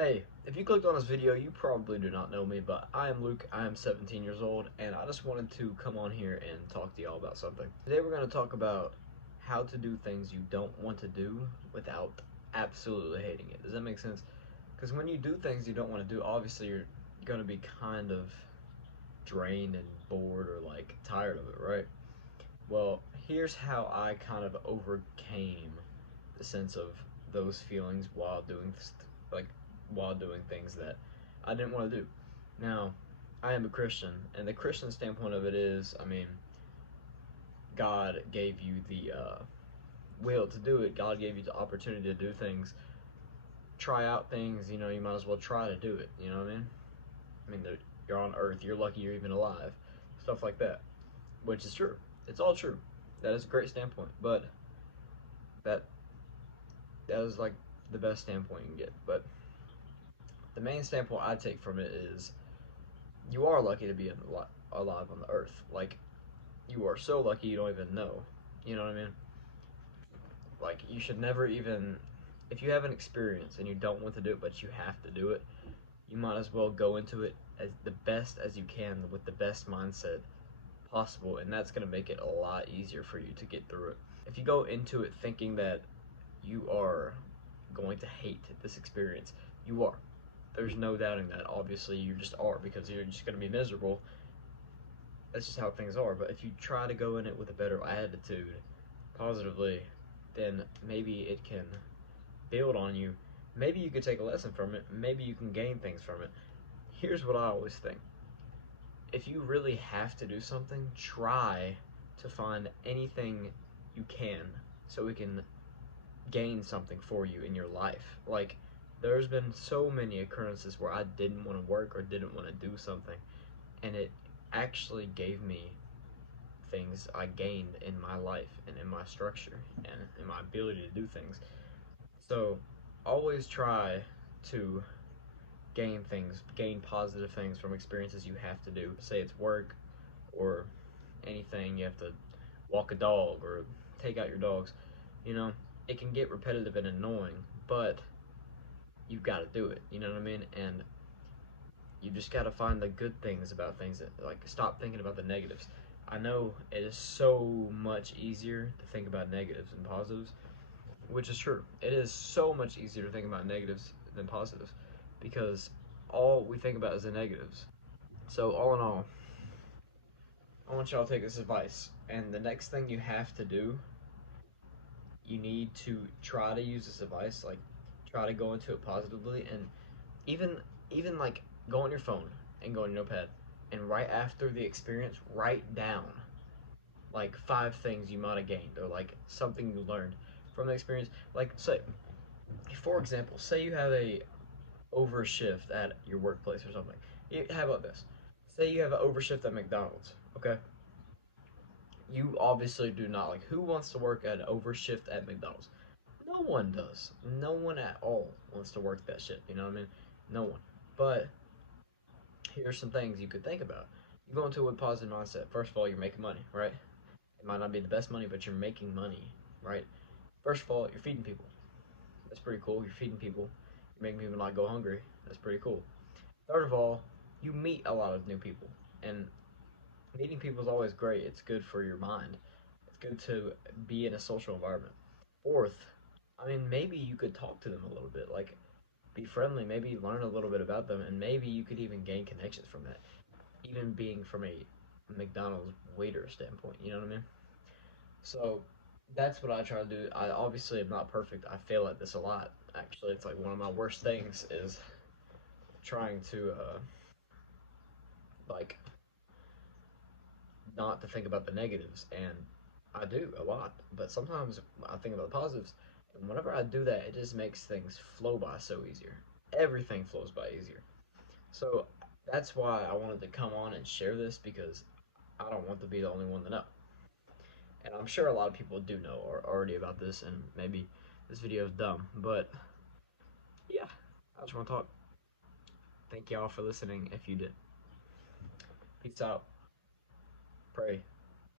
Hey, if you clicked on this video, you probably do not know me, but I am Luke, I am 17 years old, and I just wanted to come on here and talk to y'all about something. Today we're going to talk about how to do things you don't want to do without absolutely hating it. Does that make sense? Because when you do things you don't want to do, obviously you're going to be kind of drained and bored or like tired of it, right? Well, here's how I kind of overcame the sense of those feelings while doing like while doing things that I didn't want to do. Now, I am a Christian, and the Christian standpoint of it is, I mean, God gave you the will to do it. God gave you the opportunity to do things, try out things. You might as well try to do it. You know what I mean? I mean, you're on Earth. You're lucky you're even alive. Stuff like that, which is true. It's all true. That is a great standpoint, but that that is like the best standpoint you can get. But the main standpoint I take from it is you are lucky to be alive on the earth. Like, you are so lucky you don't even know. You know what I mean? Like, you should never even, if you have an experience and you don't want to do it, but you have to do it, you might as well go into it as the best as you can with the best mindset possible, and that's going to make it a lot easier for you to get through it. If you go into it thinking that you are going to hate this experience, you are. There's no doubting that. Obviously, you just are, because you're just going to be miserable. That's just how things are. But if you try to go in it with a better attitude, positively, then maybe it can build on you. Maybe you could take a lesson from it. Maybe you can gain things from it. Here's what I always think. If you really have to do something, try to find anything you can so it can gain something for you in your life. Like, there's been so many occurrences where I didn't want to work or didn't want to do something, and it actually gave me things I gained in my life and in my structure and in my ability to do things. So always try to gain positive things from experiences you have to do. Say it's work or anything, you have to walk a dog or take out your dogs. You know, it can get repetitive and annoying, but you've got to do it. You know what I mean? And you just got to find the good things about things. That, like, stop thinking about the negatives. I know it is so much easier to think about negatives than positives, which is true. It is so much easier to think about negatives than positives because all we think about is the negatives. So, all in all, I want y'all to take this advice. And the next thing you have to do, you need to try to use this advice. Like, try to go into it positively, and even even like go on your phone and go on your notepad, and right after the experience, write down like 5 things you might have gained, or like something you learned from the experience. Like, say, for example, say you have a overshift at your workplace or something. How about this? Say you have an overshift at McDonald's. Okay, you obviously do not, like, who wants to work at an overshift at McDonald's? No one does. No one at all wants to work that shift. You know what I mean? No one. But here's some things you could think about. You go into it with a positive mindset. First of all, you're making money, right? It might not be the best money, but you're making money, right? First of all, you're feeding people. That's pretty cool. You're feeding people. You're making people not go hungry. That's pretty cool. Third of all, you meet a lot of new people. And meeting people is always great. It's good for your mind. It's good to be in a social environment. Fourth, I mean, maybe you could talk to them a little bit. Like, be friendly, maybe learn a little bit about them, and maybe you could even gain connections from that, even being from a McDonald's waiter standpoint. You know what I mean? So that's what I try to do. I obviously am not perfect. I fail at this a lot. Actually, it's like one of my worst things is trying to like not to think about the negatives, and I do a lot. But sometimes I think about the positives, and whenever I do that, it just makes things flow by so easier. Everything flows by easier. So that's why I wanted to come on and share this, because I don't want to be the only one to know. And I'm sure a lot of people do know or already about this, and maybe this video is dumb, but yeah, I just want to talk. Thank y'all for listening if you did. Peace out. Pray.